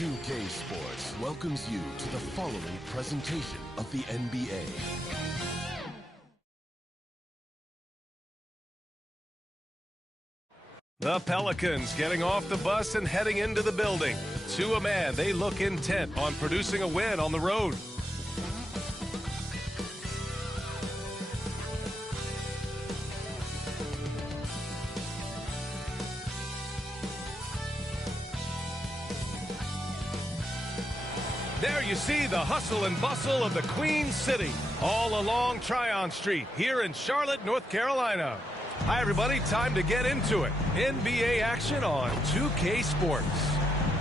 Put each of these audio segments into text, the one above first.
2K Sports welcomes you to the following presentation of the NBA. The Pelicans getting off the bus and heading into the building. To a man, they look intent on producing a win on the road. There you see the hustle and bustle of the Queen City, all along Tryon Street, here in Charlotte, North Carolina. Hi, everybody. Time to get into it. NBA action on 2K Sports.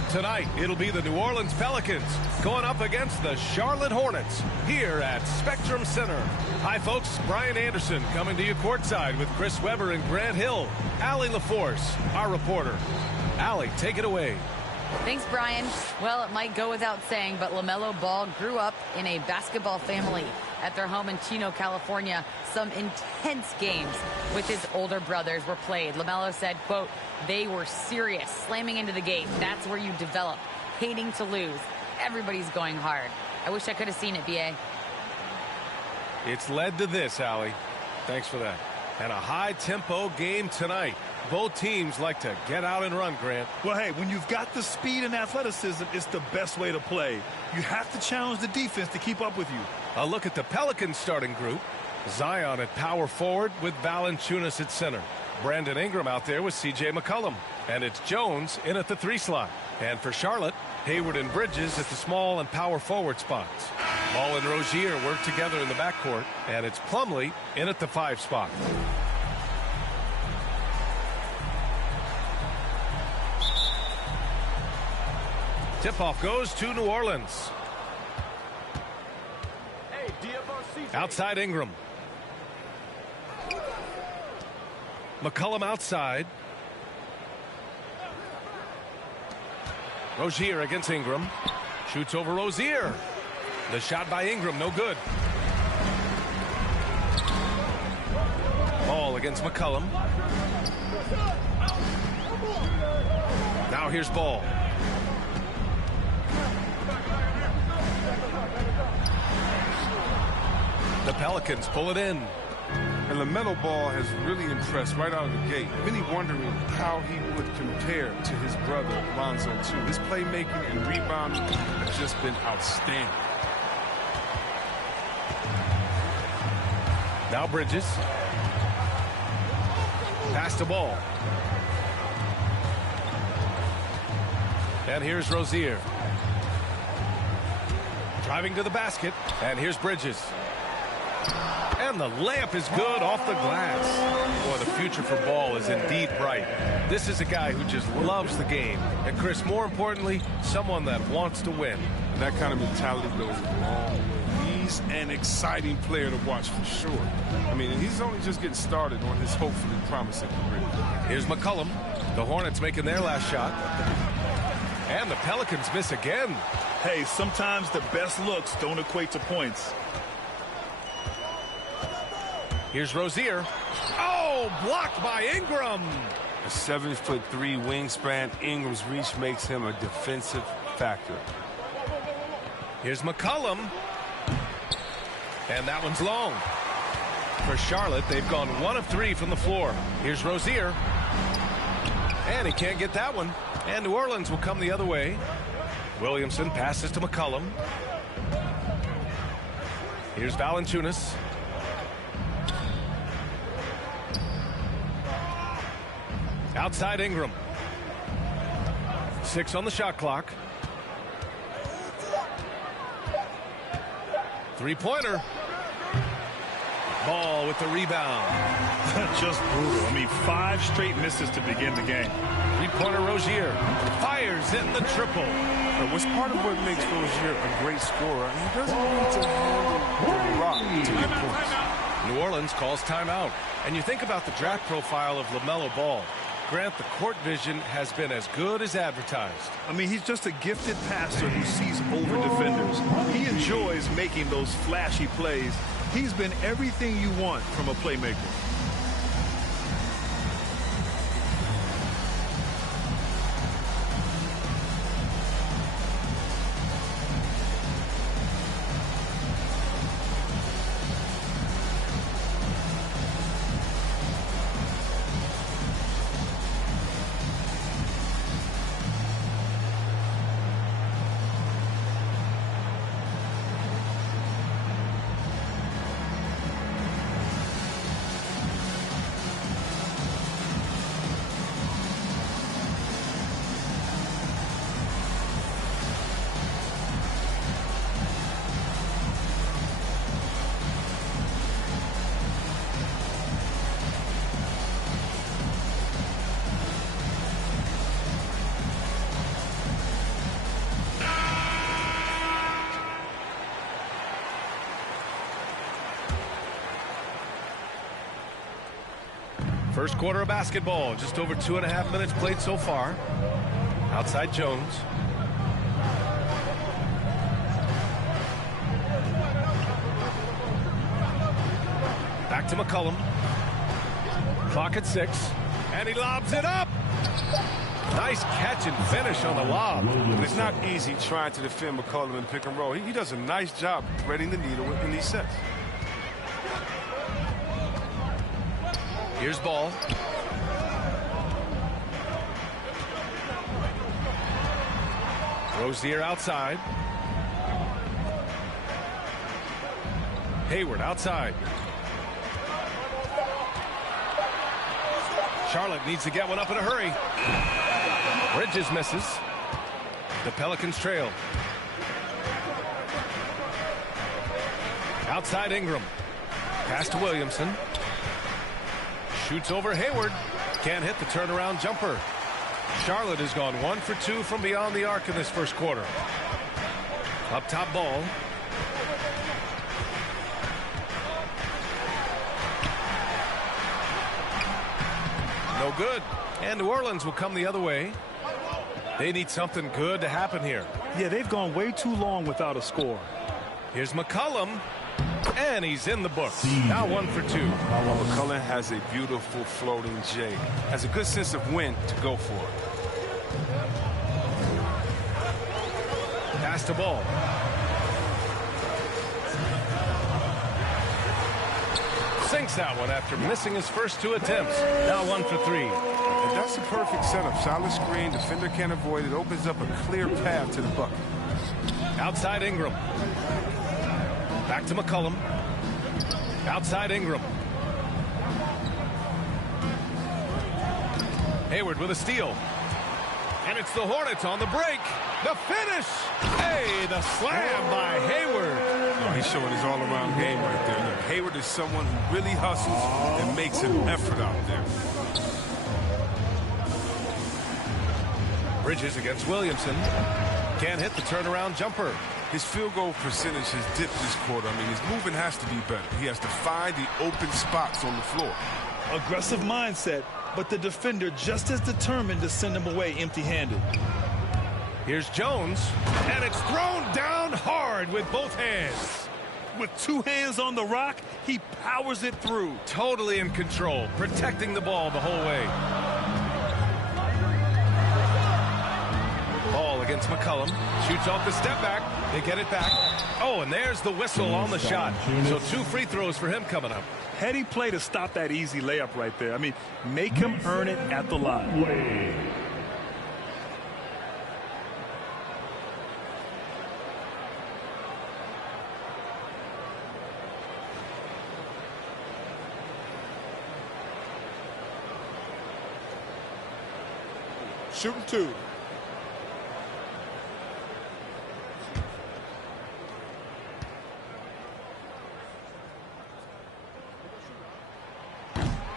Tonight, it'll be the New Orleans Pelicans going up against the Charlotte Hornets here at Spectrum Center. Hi, folks. Brian Anderson coming to you courtside with Chris Webber and Grant Hill. Allie LaForce, our reporter. Allie, take it away. Thanks, Brian. Well, it might go without saying, but LaMelo Ball grew up in a basketball family at their home in Chino, California. Some intense games with his older brothers were played. LaMelo said, quote, "They were serious, slamming into the gate. That's where you develop, hating to lose. Everybody's going hard." I wish I could have seen it, B.A. It's led to this, Allie. Thanks for that. And a high-tempo game tonight. Both teams like to get out and run, Grant. Well, hey, when you've got the speed and athleticism, it's the best way to play. You have to challenge the defense to keep up with you. A look at the Pelicans starting group. Zion at power forward with Valanciunas at center. Brandon Ingram out there with C.J. McCollum. And it's Jones in at the 3 slot. And for Charlotte, Hayward and Bridges at the small and power forward spots. Ball and Rozier work together in the backcourt. And it's Plumlee in at the 5 spot. Tip-off goes to New Orleans. Outside Ingram. McCollum outside. Rozier against Ingram. Shoots over Rozier. The shot by Ingram, no good. Ball against McCollum. Now here's Ball. The Pelicans pull it in. And LaMelo Ball has really impressed right out of the gate. Really wondering how he would compare to his brother, Lonzo, too. His playmaking and rebounding have just been outstanding. Now Bridges. Pass the ball. And here's Rozier. Driving to the basket. And here's Bridges. And the layup is good off the glass. Boy, the future for Ball is indeed bright. This is a guy who just loves the game. And, Chris, more importantly, someone that wants to win. And that kind of mentality goes a long way. He's an exciting player to watch for sure. I mean, he's only just getting started on his hopefully promising career. Here's McCollum. The Hornets making their last shot. And the Pelicans miss again. Hey, sometimes the best looks don't equate to points. Here's Rozier. Oh, blocked by Ingram. A 7'3" wingspan. Ingram's reach makes him a defensive factor. Here's McCollum. And that one's long. For Charlotte, they've gone 1 of 3 from the floor. Here's Rozier. And he can't get that one. And New Orleans will come the other way. Williamson passes to McCollum. Here's Valanciunas. Outside Ingram. 6 on the shot clock. 3-pointer. Ball with the rebound. Just brutal. I mean, 5 straight misses to begin the game. 3-pointer Rozier. Fires in the triple. What's part of what makes Rozier a great scorer, he doesn't need to handle the rock to get points. New Orleans calls timeout. And you think about the draft profile of LaMelo Ball. Grant, the court vision has been as good as advertised. I mean, he's just a gifted passer who sees over defenders. He enjoys making those flashy plays. He's been everything you want from a playmaker. First quarter of basketball, just over 2.5 minutes played so far. Outside Jones. Back to McCollum. Clock at 6. And he lobs it up. Nice catch and finish on the lob. And it's not easy trying to defend McCollum in pick and roll. He does a nice job threading the needle in these sets. Here's ball. Rozier outside. Hayward outside. Charlotte needs to get one up in a hurry. Bridges misses. The Pelicans trail. Outside Ingram. Pass to Williamson. Shoots over Hayward. Can't hit the turnaround jumper. Charlotte has gone 1 for 2 from beyond the arc in this first quarter. Up top ball. No good. And New Orleans will come the other way. They need something good to happen here. Yeah, they've gone way too long without a score. Here's McCollum. And he's in the books. Now 1 for 2. McCollum has a beautiful floating J. Has a good sense of when to go for it. Pass to ball. Sinks that one after missing his first 2 attempts. Now 1 for 3. And that's a perfect setup. Solid screen. Defender can't avoid it. Opens up a clear path to the bucket. Outside Ingram. Back to McCollum. Outside Ingram. Hayward with a steal. And it's the Hornets on the break. The finish. Hey, the slam by Hayward. Oh, he's showing his all-around game right there. Look, Hayward is someone who really hustles and makes an effort out there. Bridges against Williamson. Can't hit the turnaround jumper. His field goal percentage has dipped this quarter. I mean, his movement has to be better. He has to find the open spots on the floor. Aggressive mindset, but the defender just as determined to send him away empty-handed. Here's Jones, and it's thrown down hard with both hands. With 2 hands on the rock, he powers it through. Totally in control, protecting the ball the whole way. Ball against McCollum. Shoots off the step back. They get it back. Oh, and there's the whistle on the shot. So 2 free throws for him coming up. Heady play to stop that easy layup right there. I mean, make him earn it at the line. Shooting 2.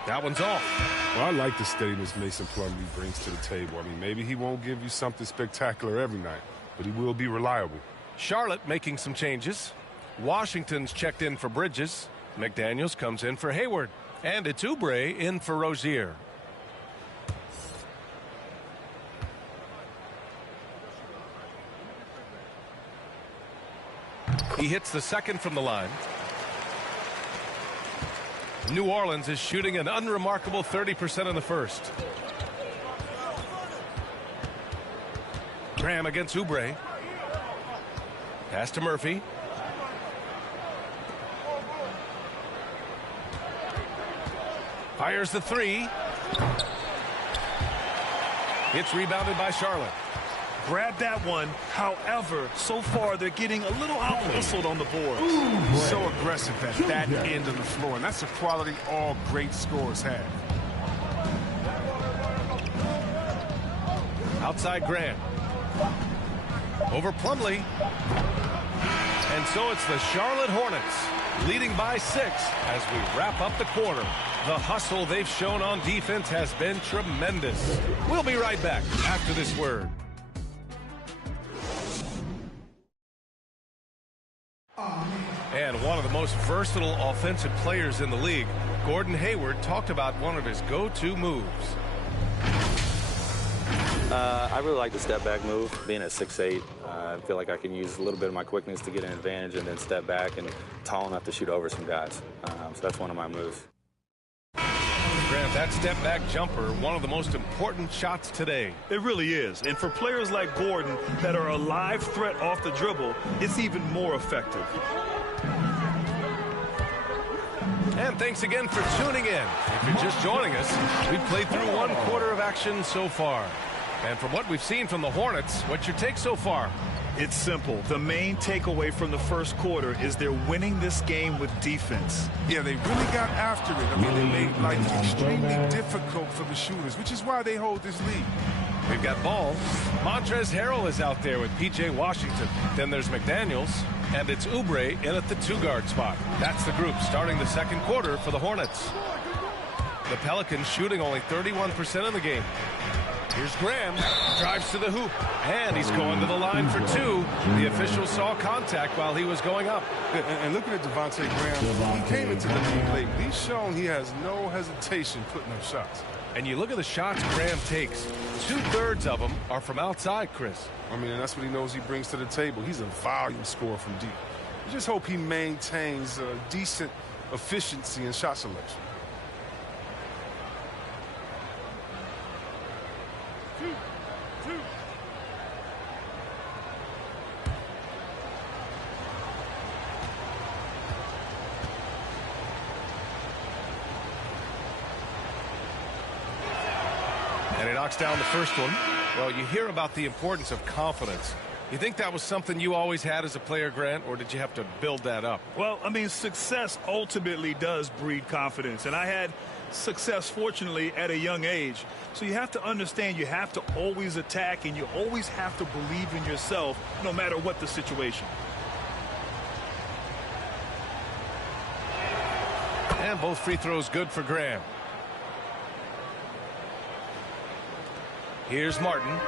That one's off. Well, I like the steadiness Mason Plumlee brings to the table. I mean, maybe he won't give you something spectacular every night, but he will be reliable. Charlotte making some changes. Washington's checked in for Bridges. McDaniels comes in for Hayward. And it's Oubre in for Rozier. He hits the second from the line. New Orleans is shooting an unremarkable 30% in the first. Graham against Oubre. Pass to Murphy. Fires the 3. It's rebounded by Charlotte. Grab that one. However, so far they're getting a little out-hustled on the board. So aggressive at that end of the floor, and that's a quality all great scorers have. Outside Grant. Over Plumlee. And so it's the Charlotte Hornets leading by 6 as we wrap up the quarter. The hustle they've shown on defense has been tremendous. We'll be right back after this word. And And one of the most versatile offensive players in the league, Gordon Hayward, talked about one of his go-to moves. I really like the step-back move. Being at 6'8", I feel like I can use a little bit of my quickness to get an advantage and then step back and tall enough to shoot over some guys. So that's one of my moves. Grant, that step-back jumper, one of the most important shots today. It really is. And for players like Gordon that are a live threat off the dribble, it's even more effective. And thanks again for tuning in. If you're just joining us, we've played through one quarter of action so far. And from what we've seen from the Hornets, what's your take so far? It's simple. The main takeaway from the first quarter is they're winning this game with defense. Yeah, they really got after it. I mean, they made life extremely difficult for the shooters, which is why they hold this lead. We've got ball. Montrezl Harrell is out there with P.J. Washington. Then there's McDaniels, and it's Oubre in at the two-guard spot. That's the group starting the second quarter for the Hornets. The Pelicans shooting only 31% of the game. Here's Graham, drives to the hoop, and he's going to the line for two. The official saw contact while he was going up. And looking at Devontae Graham, he came into the league late. He's shown he has no hesitation putting up shots. And you look at the shots Graham takes. 2/3 of them are from outside, Chris. I mean, and that's what he knows he brings to the table. He's a volume scorer from deep. You just hope he maintains a decent efficiency in shot selection. And he knocks down the first one. Well, you hear about the importance of confidence. You think that was something you always had as a player, Grant, or did you have to build that up? Well, I mean, success ultimately does breed confidence. And I had success, fortunately, at a young age. So you have to understand you have to always attack, and you always have to believe in yourself no matter what the situation. And both free throws good for Graham. Here's Martin.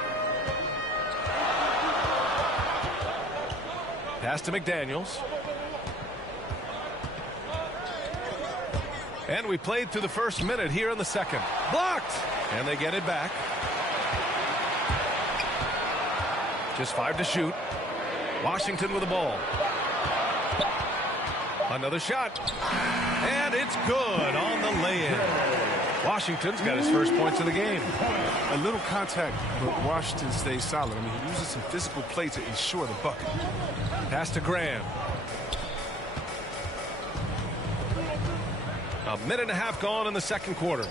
Pass to McDaniels. And we played through the first minute here in the second. Blocked! And they get it back. Just 5 to shoot. Washington with the ball. Another shot. And it's good on the lay-in. Washington's got his first points of the game. A little contact, but Washington stays solid. I mean, he uses some physical play to ensure the bucket. Pass to Graham. A minute and a half gone in the second quarter.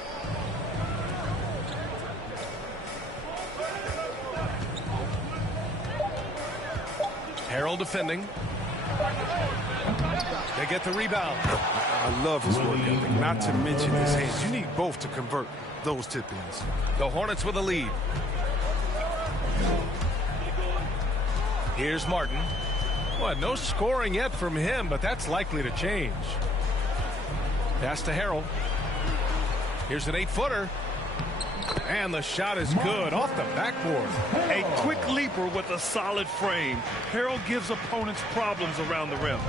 Harrell defending. They get the rebound. I love his work ethic, not to mention his hands. You need both to convert those tip-ins. The Hornets with a lead. Here's Martin. Well, no scoring yet from him, but that's likely to change. Pass to Harrell. Here's an 8-footer. And the shot is good off the backboard. A quick leaper with a solid frame. Harrell gives opponents problems around the rim.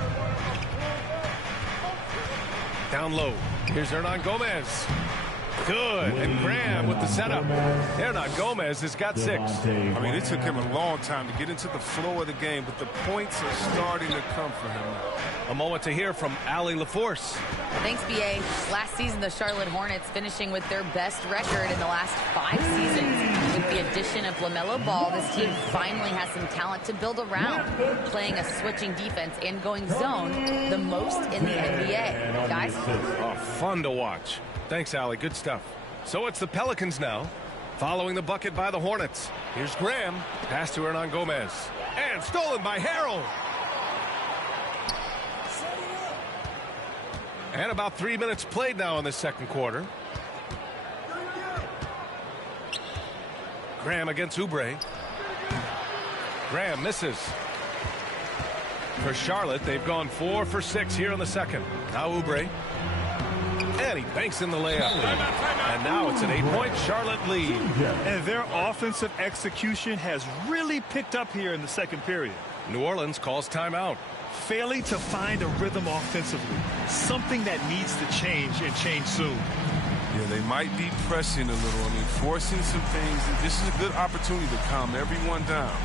Down low. Here's Hernan Gomez. Good. And Graham with the setup. Hernan Gomez has got 6. I mean, it took him a long time to get into the flow of the game, but the points are starting to come for him now. A moment to hear from Allie LaForce. Thanks, B.A. Last season, the Charlotte Hornets finishing with their best record in the last 5 seasons. With the addition of LaMelo Ball, this team finally has some talent to build around, playing a switching defense and going zone the most in the NBA. Guys? Oh, fun to watch. Thanks, Allie. Good stuff. So it's the Pelicans now, following the bucket by the Hornets. Here's Graham. Pass to Hernan Gomez. And stolen by Harrell. And about 3 minutes played now in the second quarter. Graham against Oubre. Graham misses. For Charlotte, they've gone 4 for 6 here in the second. Now Oubre. And he banks in the layup. And now it's an 8-point Charlotte lead. And their offensive execution has really picked up here in the second period. New Orleans calls timeout. Failing to find a rhythm offensively. Something that needs to change and change soon. Yeah, they might be pressing a little. I mean, forcing some things. This is a good opportunity to calm everyone down.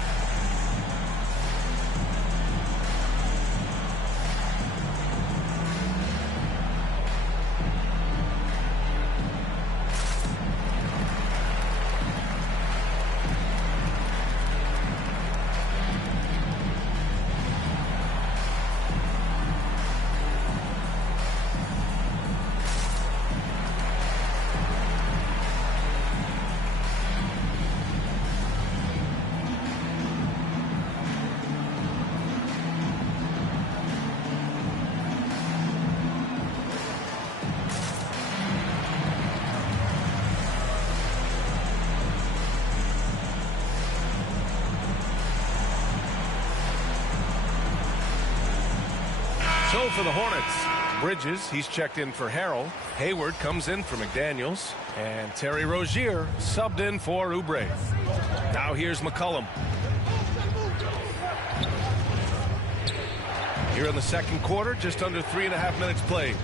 So for the Hornets, Bridges, he's checked in for Harrell. Hayward comes in for McDaniels. And Terry Rozier subbed in for Oubre. Now here's McCollum. Here in the second quarter, just under 3.5 minutes played.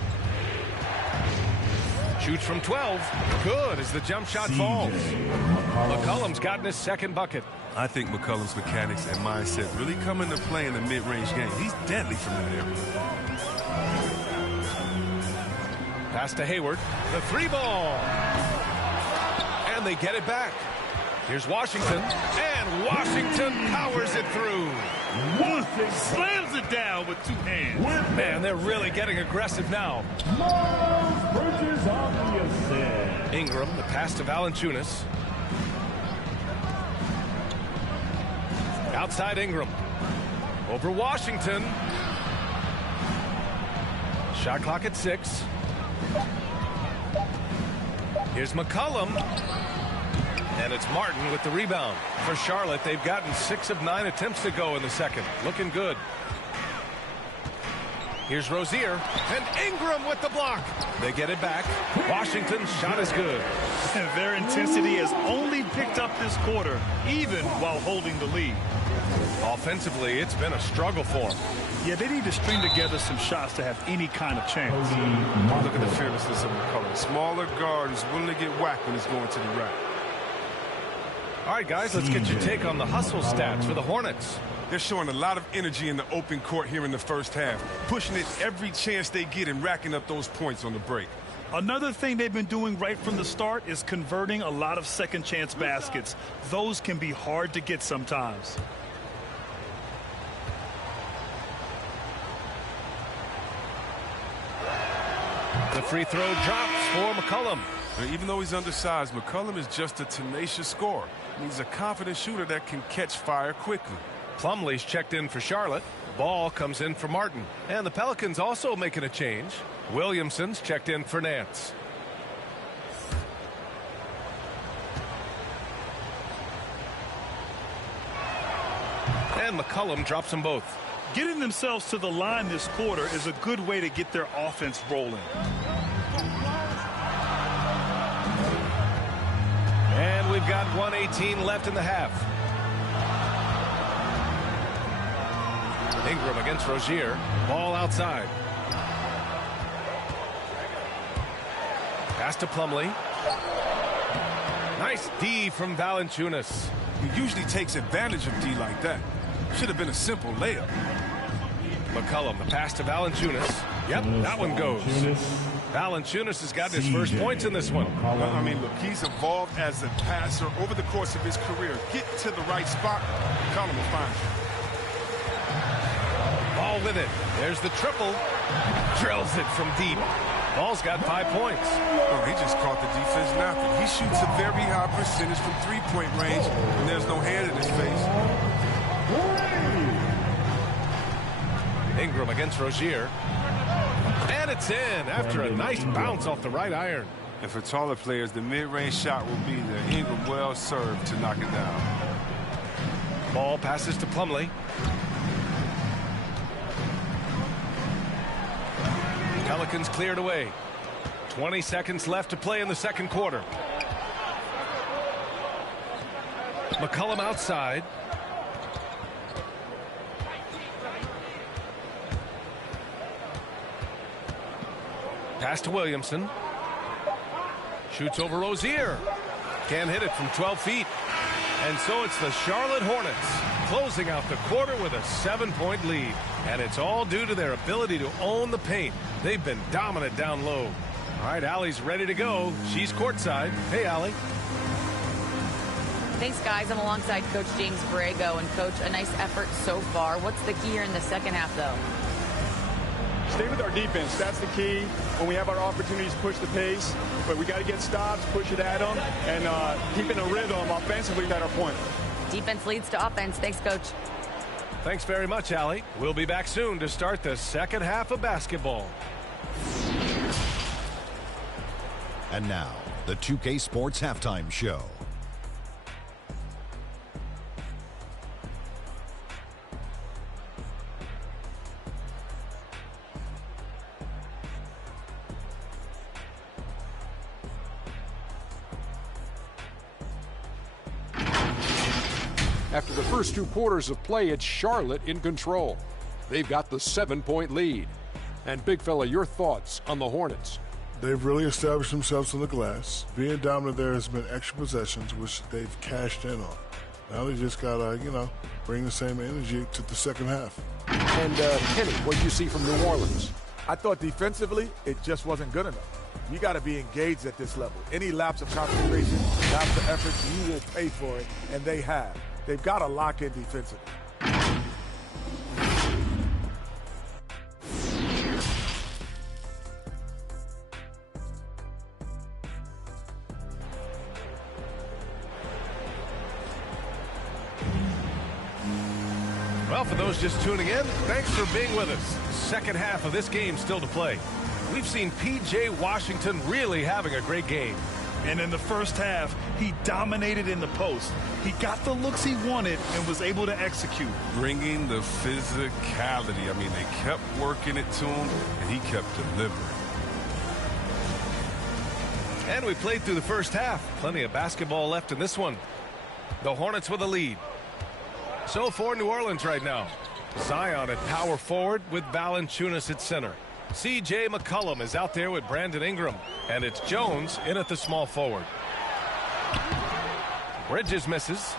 Shoots from 12. Good as the jump shot falls. McCollum's gotten his second bucket. I think McCollum's mechanics and mindset really come into play in the mid-range game. He's deadly from that area. Pass to Hayward. The three ball. And they get it back. Here's Washington. And Washington powers it through. Slams it down with two hands. Man, they're really getting aggressive now. Ingram, the pass to Valanciunas. Outside Ingram. Over Washington. Shot clock at 6. Here's McCollum. And it's Martin with the rebound. For Charlotte, they've gotten 6 of 9 attempts to go in the second. Looking good. Here's Rozier. And Ingram with the block. They get it back. Washington's shot is good. And their intensity has only picked up this quarter, even while holding the lead. Offensively, it's been a struggle for them. Yeah, they need to string together some shots to have any kind of chance. Look at the fearlessness of McCollum. Smaller guard is willing to get whacked when he's going to the rack. All right, guys, let's get your take on the hustle stats for the Hornets. They're showing a lot of energy in the open court here in the first half, pushing it every chance they get and racking up those points on the break. Another thing they've been doing right from the start is converting a lot of second chance baskets. Those can be hard to get sometimes. The free throw drops for McCollum. And even though he's undersized, McCollum is just a tenacious scorer. He's a confident shooter that can catch fire quickly. Plumlee's checked in for Charlotte. Ball comes in for Martin. And the Pelicans also making a change. Williamson's checked in for Nance. And McCollum drops them both. Getting themselves to the line this quarter is a good way to get their offense rolling. And we've got 1:18 left in the half. Ingram against Rozier. Ball outside. Pass to Plumlee. Nice D from Valanciunas. He usually takes advantage of D like that. Should have been a simple layup. McCollum, the pass to Valanciunas. Yep, that one goes. Valanciunas has gotten his first points in this one. I mean, look, he's evolved as a passer over the course of his career. Get to the right spot, McCollum will find you. Ball with it. There's the triple. Drills it from deep. Ball's got 5 points. Oh, he just caught the defense napping. He shoots a very high percentage from three-point range, and there's no hand in his face. Ingram against Rozier. And it's in after a nice bounce off the right iron. And for taller players, the mid-range shot will be there. Ingram well served to knock it down. Ball passes to Plumlee. Pelicans cleared away. 20 seconds left to play in the second quarter. McCollum outside. Pass to Williamson. Shoots over Rozier. Can't hit it from 12 feet. And so it's the Charlotte Hornets closing out the quarter with a 7-point lead. And it's all due to their ability to own the paint. They've been dominant down low. All right, Allie's ready to go. She's courtside. Hey, Allie. Thanks, guys. I'm alongside Coach James Borrego. And, Coach, a nice effort so far. What's the key here in the second half, though? Stay with our defense. That's the key. When we have our opportunities to push the pace, but we got to get stops, push it at them, and keep in a rhythm offensively at our point. Defense leads to offense. Thanks, Coach. Thanks very much, Allie. We'll be back soon to start the second half of basketball. And now, the 2K Sports Halftime Show. After the first 2 quarters of play, it's Charlotte in control. They've got the 7-point lead. And Big Fella, your thoughts on the Hornets? They've really established themselves on the glass. Being dominant there has been extra possessions, which they've cashed in on. Now they just got to, bring the same energy to the second half. And Kenny, what did you see from New Orleans? I thought defensively, it just wasn't good enough. You got to be engaged at this level. Any lapse of concentration, lapse of effort, you will pay for it, and they have. They've got to lock in defensively. Well, for those just tuning in, thanks for being with us. Second half of this game still to play. We've seen P.J. Washington really having a great game. And in the first half, he dominated in the post. He got the looks he wanted and was able to execute. Bringing the physicality. I mean, they kept working it to him, and he kept delivering. And we played through the first half. Plenty of basketball left in this one. The Hornets with a lead. So for New Orleans right now, Zion at power forward with Valanciunas at center. C.J. McCollum is out there with Brandon Ingram. And it's Jones in at the small forward. Bridges misses.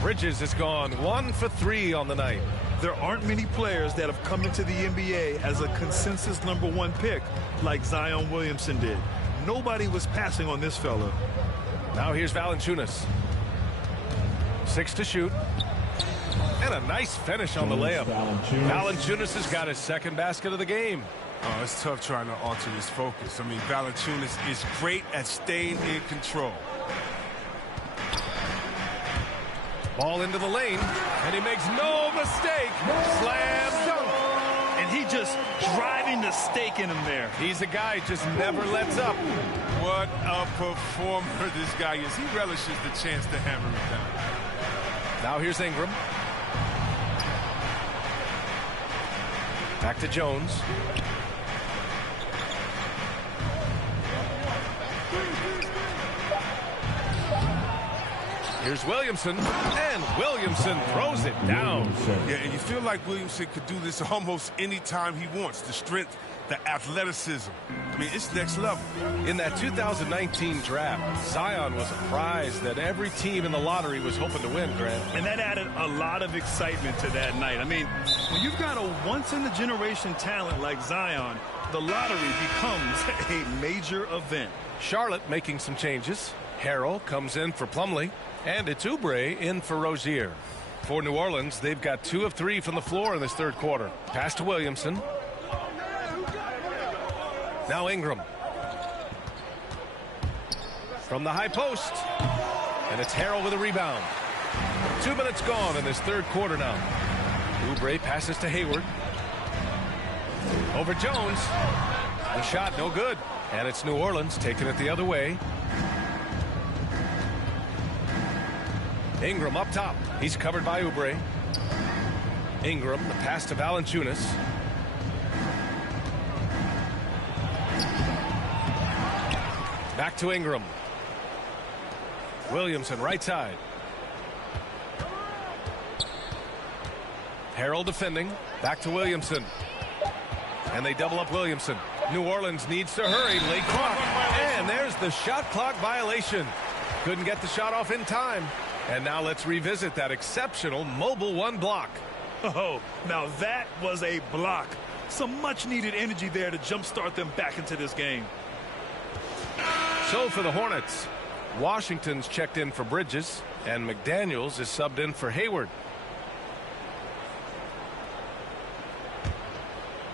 Bridges has gone 1 for 3 on the night. There aren't many players that have come into the NBA as a consensus #1 pick like Zion Williamson did. Nobody was passing on this fella. Now here's Valanciunas. 6 to shoot. And a nice finish on the layup. Valanciunas has got his second basket of the game. Oh, it's tough trying to alter his focus. I mean, Valanciunas is great at staying in control. Ball into the lane, and he makes no mistake. Slam dunk. And he just driving the stake in him there. He's a guy who just never lets up. What a performer this guy is. He relishes the chance to hammer it down. Now here's Ingram. Back to Jones. Here's Williamson, and Williamson throws it down. Yeah, and you feel like Williamson could do this almost any time he wants. The strength, the athleticism. I mean, it's next level. In that 2019 draft, Zion was a prize that every team in the lottery was hoping to win, Grant. And that added a lot of excitement to that night. I mean, when you've got a once-in-a-generation talent like Zion, the lottery becomes a major event. Charlotte making some changes. Harrell comes in for Plumlee, and it's Oubre in for Rozier. For New Orleans, they've got 2 of 3 from the floor in this third quarter. Pass to Williamson. Now Ingram. From the high post. And it's Harrell with a rebound. 2 minutes gone in this third quarter now. Oubre passes to Hayward. Over Jones. The shot no good. And it's New Orleans taking it the other way. Ingram up top. He's covered by Oubre. Ingram, the pass to Valanciunas. Back to Ingram. Williamson, right side. Harrell defending. Back to Williamson. And they double up Williamson. New Orleans needs to hurry. Late clock. And there's the shot clock violation. Couldn't get the shot off in time. And now let's revisit that exceptional mobile one block. Oh, now that was a block. Some much needed energy there to jumpstart them back into this game. So for the Hornets, Washington's checked in for Bridges, and McDaniels is subbed in for Hayward.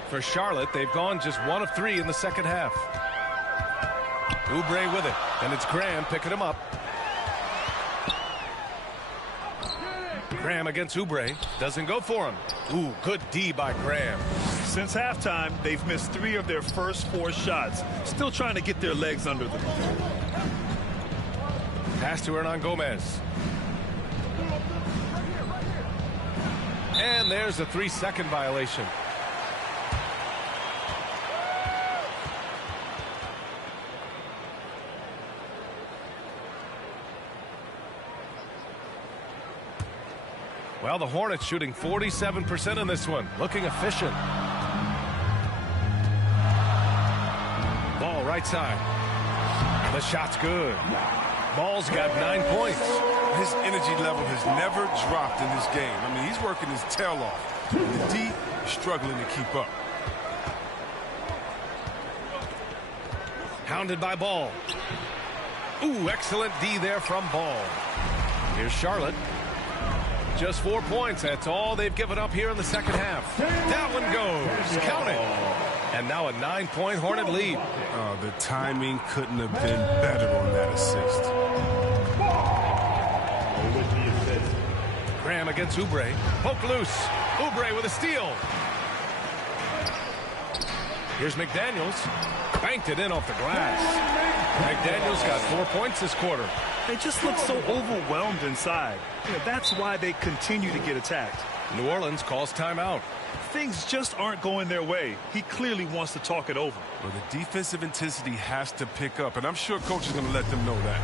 For Charlotte, they've gone just 1 of 3 in the second half. Oubre with it, and it's Graham picking him up. Graham against Oubre, doesn't go for him. Ooh, good D by Graham. Since halftime, they've missed 3 of their first 4 shots. Still trying to get their legs under them. Pass to Hernan Gomez. And there's a 3-second violation. Well, the Hornets shooting 47% in this one. Looking efficient. Ball right side. The shot's good. Ball's got 9 points. His energy level has never dropped in this game. I mean, he's working his tail off. The D is struggling to keep up. Hounded by Ball. Ooh, excellent D there from Ball. Here's Charlotte. Just 4 points. That's all they've given up here in the second half. That one goes. Count it. And now a 9-point Hornet lead. Oh, the timing couldn't have been better on that assist. Graham against Oubre. Poke loose. Oubre with a steal. Here's McDaniels. Banked it in off the glass. McDaniels got 4 points this quarter. They just look so overwhelmed inside. That's why they continue to get attacked. New Orleans calls timeout. Things just aren't going their way. He clearly wants to talk it over. Well, the defensive intensity has to pick up, and I'm sure coach is going to let them know that.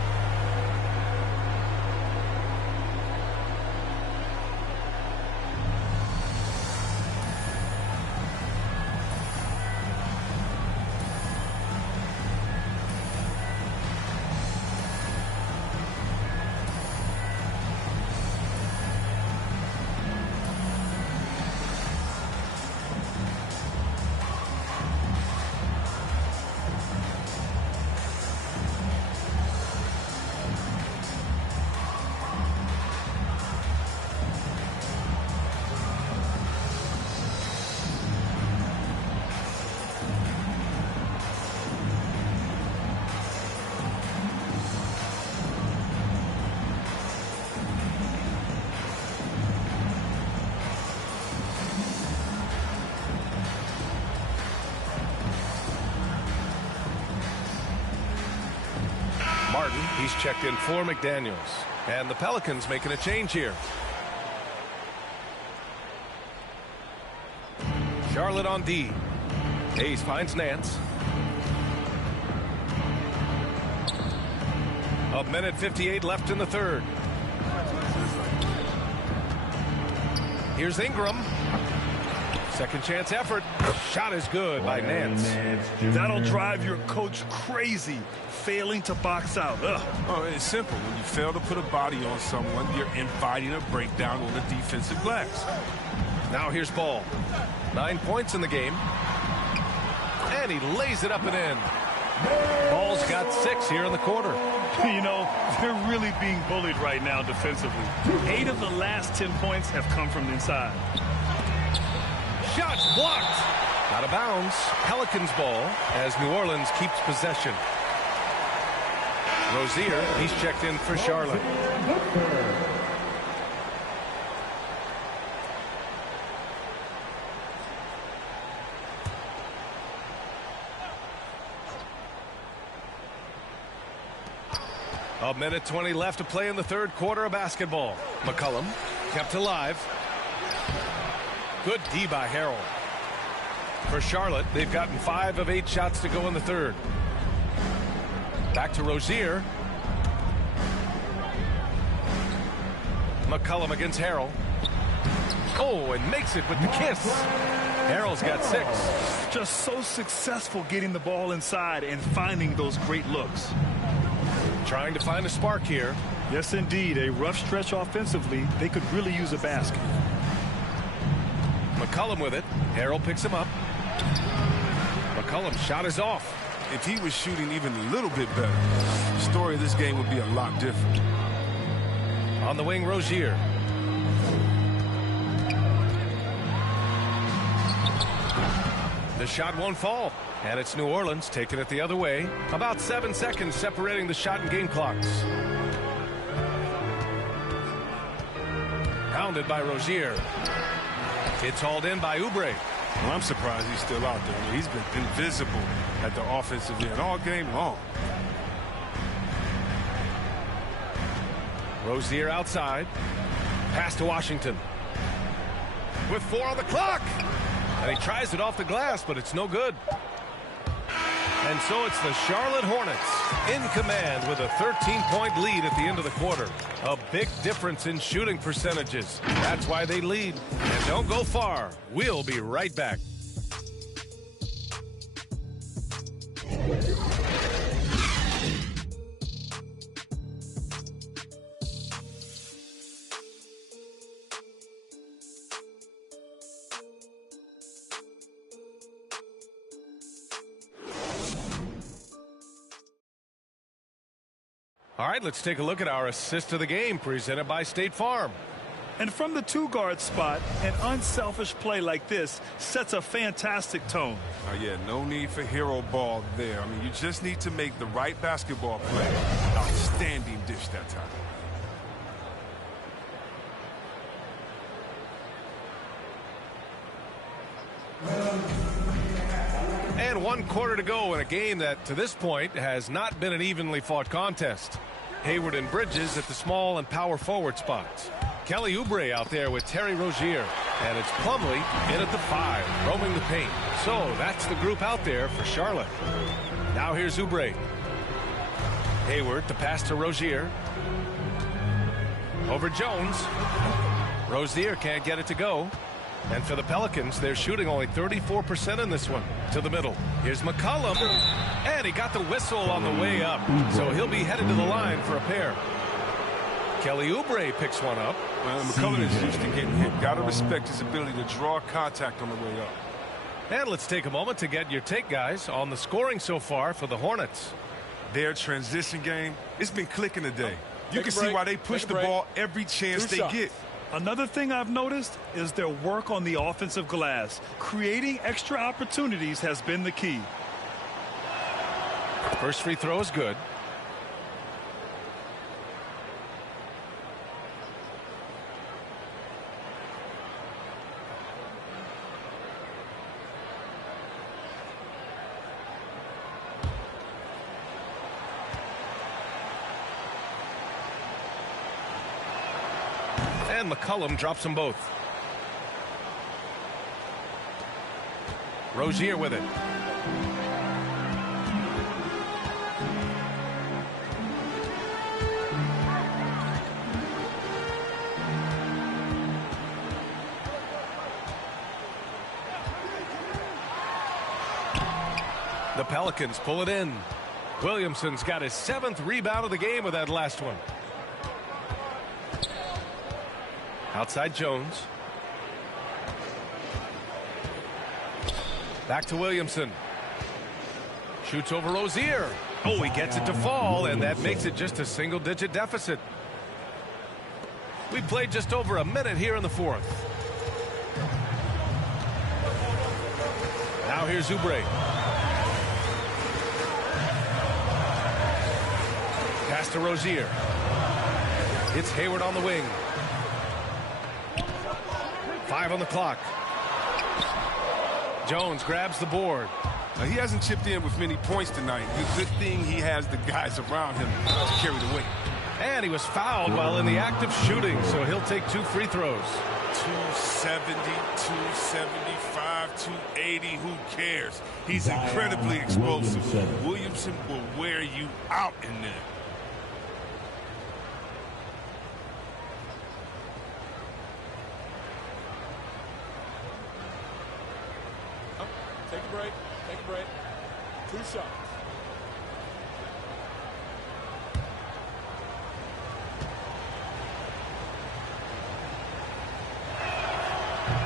Martin, he's checked in for McDaniels. And the Pelicans making a change here. Charlotte on D. Hayes finds Nance. A minute 58 left in the third. Here's Ingram. Second chance effort. Shot is good by Nance. That'll drive your coach crazy. Failing to box out. Ugh. Oh, it's simple. When you fail to put a body on someone, you're inviting a breakdown on the defensive glass. Now here's Ball. 9 points in the game. And he lays it up and in. Ball's got 6 here in the quarter. You know, they're really being bullied right now defensively. 8 of the last 10 points have come from inside. Shots blocked. Out of bounds. Pelicans ball as New Orleans keeps possession. Rozier, he's checked in for Charlotte. A minute 20 left to play in the third quarter of basketball. McCollum kept alive. Good D by Harrell. For Charlotte, they've gotten 5 of 8 shots to go in the third. Back to Rozier. McCollum against Harrell. Oh, and makes it with the kiss. Harrell's got 6. Just so successful getting the ball inside and finding those great looks. Trying to find a spark here. Yes, indeed. A rough stretch offensively. They could really use a basket. McCollum with it. Harrell picks him up. McCollum's shot is off. If he was shooting even a little bit better, the story of this game would be a lot different. On the wing, Rozier. The shot won't fall. And it's New Orleans taking it the other way. About 7 seconds separating the shot and game clocks. Pounded by Rozier. It's hauled in by Oubre. Well, I'm surprised he's still out there. I mean, he's been invisible at the offensive end all game long. Rozier outside. Pass to Washington. With 4 on the clock. And he tries it off the glass, but it's no good. And so it's the Charlotte Hornets in command with a 13-point lead at the end of the quarter. A big difference in shooting percentages. That's why they lead. And don't go far. We'll be right back. All right, let's take a look at our assist of the game presented by State Farm. And from the 2-guard spot, an unselfish play like this sets a fantastic tone. Yeah, no need for hero ball there. I mean, you just need to make the right basketball play. Outstanding dish that time. And 1 quarter to go in a game that, to this point, has not been an evenly fought contest. Hayward and Bridges at the small and power forward spots. Kelly Oubre out there with Terry Rozier. And it's Plumlee in at the 5, roaming the paint. So that's the group out there for Charlotte. Now here's Oubre. Hayward, the pass to Rozier. Over Jones. Rozier can't get it to go. And for the Pelicans, they're shooting only 34% in this one. To the middle. Here's McCollum. And he got the whistle on the way up. So he'll be headed to the line for a pair. Kelly Oubre picks one up. Well, McCollum is used to getting hit. Got to respect his ability to draw contact on the way up. And let's take a moment to get your take, guys, on the scoring so far for the Hornets. Their transition game, it's been clicking today. You can see why they push the ball every chance they get. Another thing I've noticed is their work on the offensive glass. Creating extra opportunities has been the key. First free throw is good. And McCollum drops them both. Rozier with it. The Pelicans pull it in. Williamson's got his 7th rebound of the game with that last one. Outside Jones. Back to Williamson. Shoots over Rozier. Oh, he gets it to fall, and that makes it just a single-digit deficit. We played just over a minute here in the 4th. Now here's Oubre. Pass to Rozier. It's Hayward on the wing. 5 on the clock. Jones grabs the board. He hasn't chipped in with many points tonight. Good thing he has the guys around him to carry the weight. And he was fouled while in the act of shooting, so he'll take 2 free throws. 270, 275, 280, who cares? He's incredibly explosive. Williamson will wear you out in there. Take a break. Take a break. 2 shots.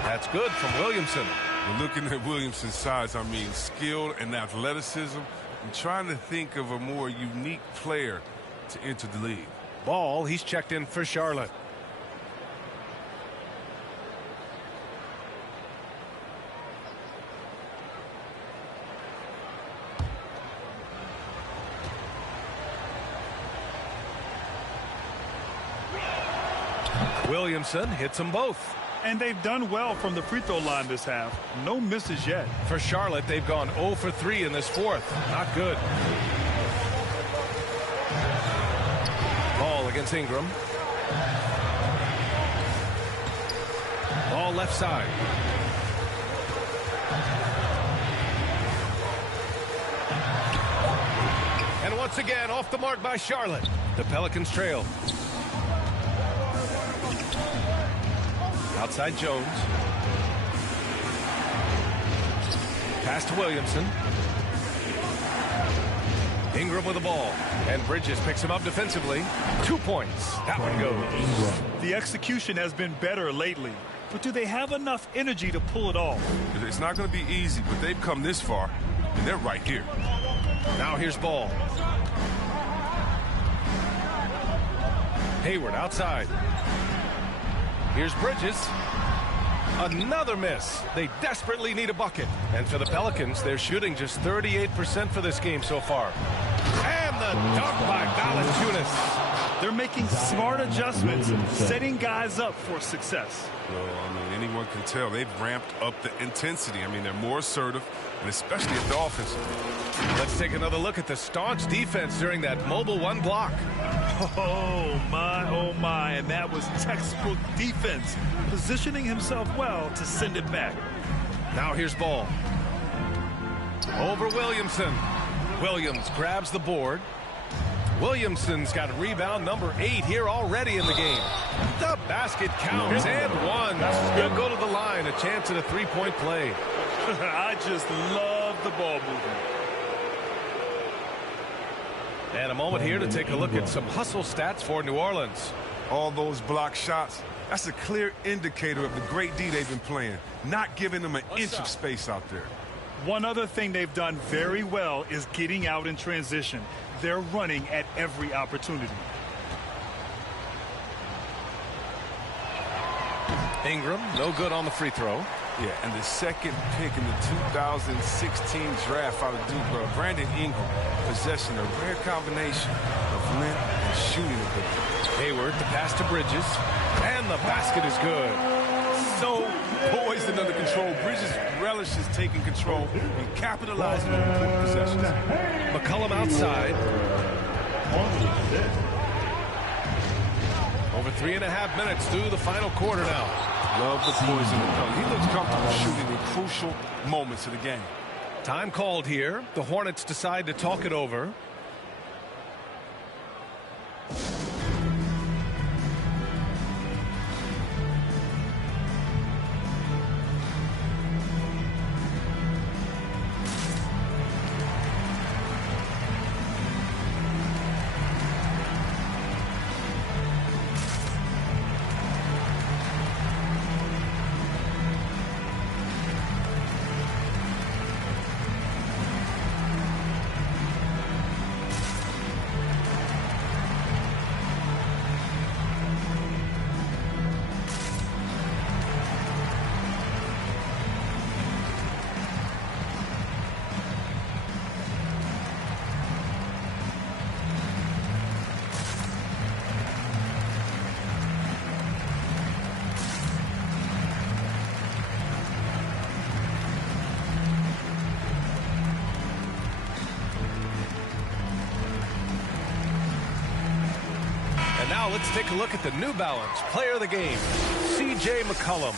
That's good from Williamson. We're looking at Williamson's size. I mean, skill and athleticism. I'm trying to think of a more unique player to enter the league. Ball, he's checked in for Charlotte. Williamson hits them both. And they've done well from the free throw line this half. No misses yet. For Charlotte, they've gone 0 for 3 in this fourth. Not good. Ball against Ingram. Ball left side. And once again, off the mark by Charlotte. The Pelicans trail. Outside Jones. Pass to Williamson. Ingram with the ball. And Bridges picks him up defensively. 2 points. That one goes. The execution has been better lately. But do they have enough energy to pull it off? It's not going to be easy, but they've come this far, and they're right here. Now here's Ball. Hayward outside. Here's Bridges. Another miss. They desperately need a bucket. And for the Pelicans, they're shooting just 38% for this game so far. And the dunk by Valanciunas. They're making smart adjustments, setting guys up for success. Well, I mean, anyone can tell they've ramped up the intensity. I mean, they're more assertive, and especially at the offensive. Let's take another look at the staunch defense during that mobile one block. Oh, my, and that was textbook defense, positioning himself well to send it back. Now here's Ball. Over Williamson. Williams grabs the board. Williamson's got rebound number 8 here already in the game. The basket counts and one. He'll go to the line, a chance at a three-point play. I just love the ball movement. And a moment here to take a look at some hustle stats for New Orleans. All those block shots, that's a clear indicator of the great D they've been playing, not giving them an inch of space out there. One other thing they've done very well is getting out in transition. They're running at every opportunity. Ingram, no good on the free throw. Yeah, and the second pick in the 2016 draft out of Duke, Brandon Ingram, possessing a rare combination of length and shooting ability. Hayward, the pass to Bridges, and the basket is good. So poised and under control. Bridges relishes taking control and capitalizing on important possessions. McCollum outside. Over 3.5 minutes through the final quarter now. Love the poise in the color. He looks comfortable shooting in crucial moments of the game. Time called here. The Hornets decide to talk it over. Now let's take a look at the New Balance player of the game, C.J. McCollum.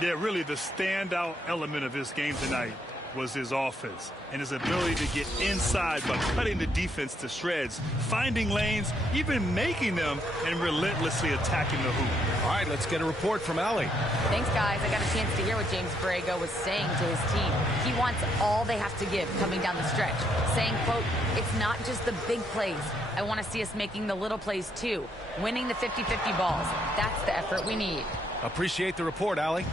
Yeah, really the standout element of this game tonight. was his offense and his ability to get inside by cutting the defense to shreds, finding lanes, even making them, and relentlessly attacking the hoop. All right, let's get a report from Allie. Thanks, guys. I got a chance to hear what James Borrego was saying to his team. He wants all they have to give coming down the stretch, saying, quote, "It's not just the big plays. I want to see us making the little plays too, winning the 50-50 balls. That's the effort we need." Appreciate the report, Allie.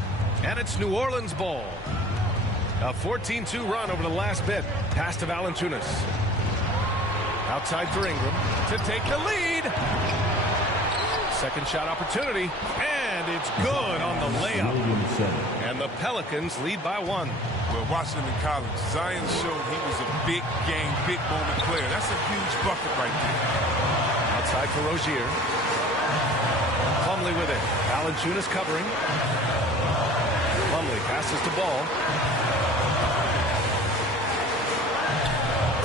And it's New Orleans ball. A 14-2 run over the last bit. Pass to Valanciunas. Outside for Ingram to take the lead. Second shot opportunity. And it's good on the layup. And the Pelicans lead by 1. Well, watching him in college, Zion showed he was a big game, big moment player. That's a huge bucket right there. Outside for Rozier. Plumlee with it. Valanciunas covering. Plumlee passes the ball.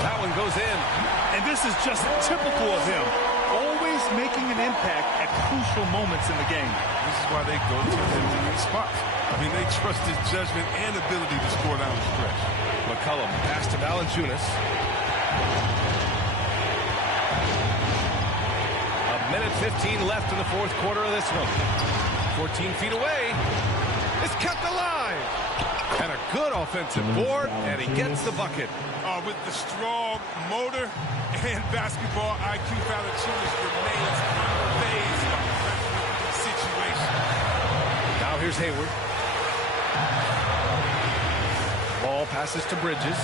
That one goes in. And this is just typical of him. Always making an impact at crucial moments in the game. This is why they go to him in these spots. I mean, they trust his judgment and ability to score down the stretch. McCollum pass to Valanciunas. A minute 15 left in the fourth quarter of this one. 14 feet away. It's kept alive. And a good offensive board, and he gets the bucket. With the strong motor and basketball IQ, Valanciunas remains unfazed by the situation. Now here's Hayward. Ball passes to Bridges.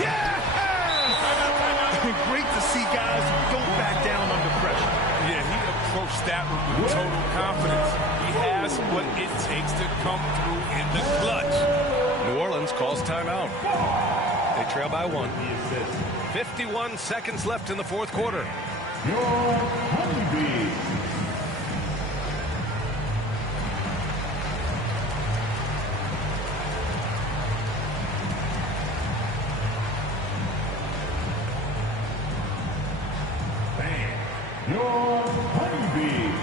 Yeah! Great to see guys who don't back down under pressure. Yeah, he approached that one with total confidence. He has what it takes to come through in the clutch. New Orleans calls timeout. They trail by 1. 51 seconds left in the fourth quarter. Your honeybee. Your honeybee.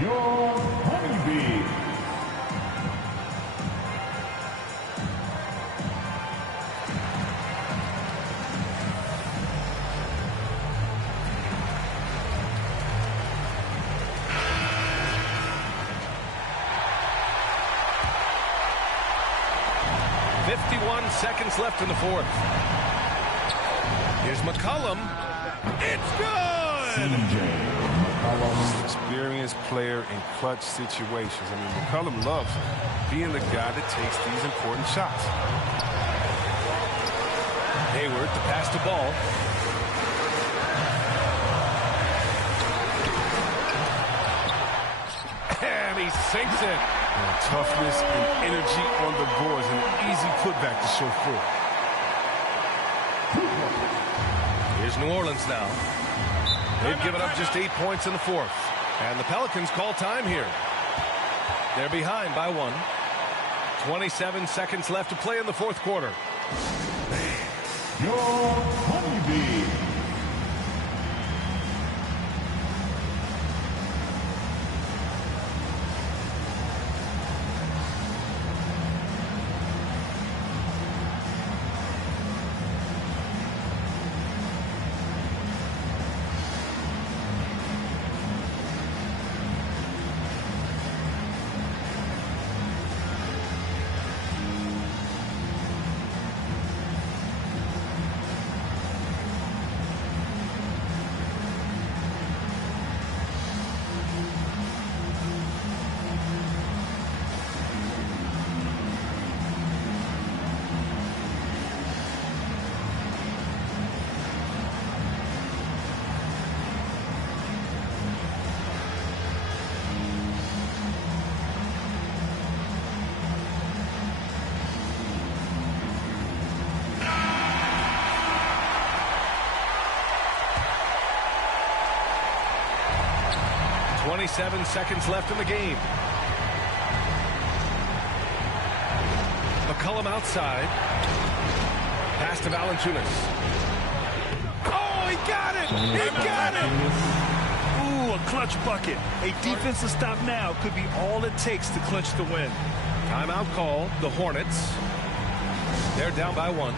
Your honeybee. Seconds left in the fourth. Here's McCollum. It's good! Experienced player in clutch situations. I mean, McCollum loves being the guy that takes these important shots. Hayward to pass the ball. And he sinks it. Toughness and energy on the boards, and an easy putback to show through. Here's New Orleans now. They've given up just 8 points in the fourth. And the Pelicans call time here. They're behind by 1. 27 seconds left to play in the fourth quarter. Your honeybee. 27 seconds left in the game. McCollum outside. Pass to Valanciunas. Oh, he got it! He got it! Ooh, a clutch bucket. A defensive stop now could be all it takes to clinch the win. Timeout call, the Hornets. They're down by 1.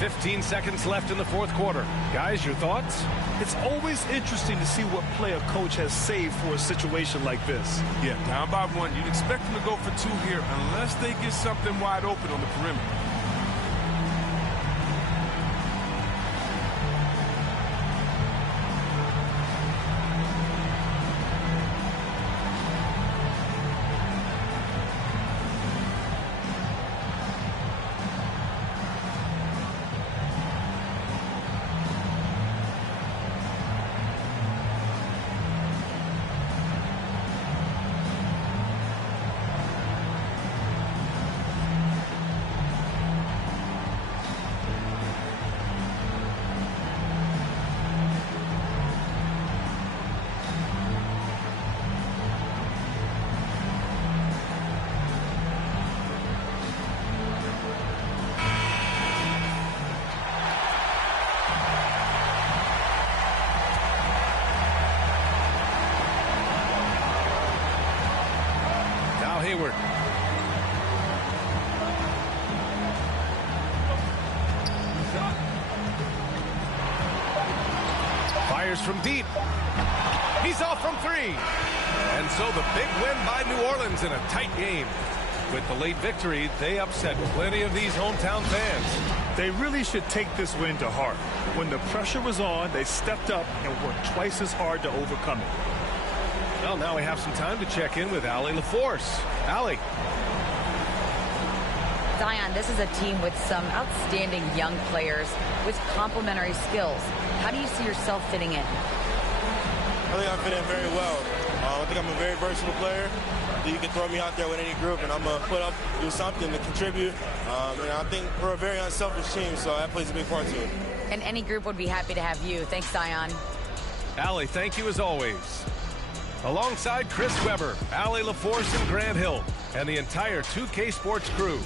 15 seconds left in the fourth quarter. Guys, your thoughts? It's always interesting to see what play a coach has saved for a situation like this. Yeah, down by 1. You'd expect them to go for 2 here unless they get something wide open on the perimeter. Hayward. Fires from deep. He's off from 3. And so the big win by New Orleans in a tight game. With the late victory, they upset plenty of these hometown fans. They really should take this win to heart. When the pressure was on, they stepped up and worked twice as hard to overcome it. Well, now we have some time to check in with Allie LaForce. Allie. Zion, this is a team with some outstanding young players with complementary skills. How do you see yourself fitting in? I think I fit in very well. I think I'm a very versatile player. You can throw me out there with any group, and I'm going to put up, do something to contribute. And I think we're a very unselfish team, so that plays a big part to it. And any group would be happy to have you. Thanks, Zion. Allie, thank you as always. Alongside Chris Webber, Allie LaForce, and Grant Hill, and the entire 2K Sports crew,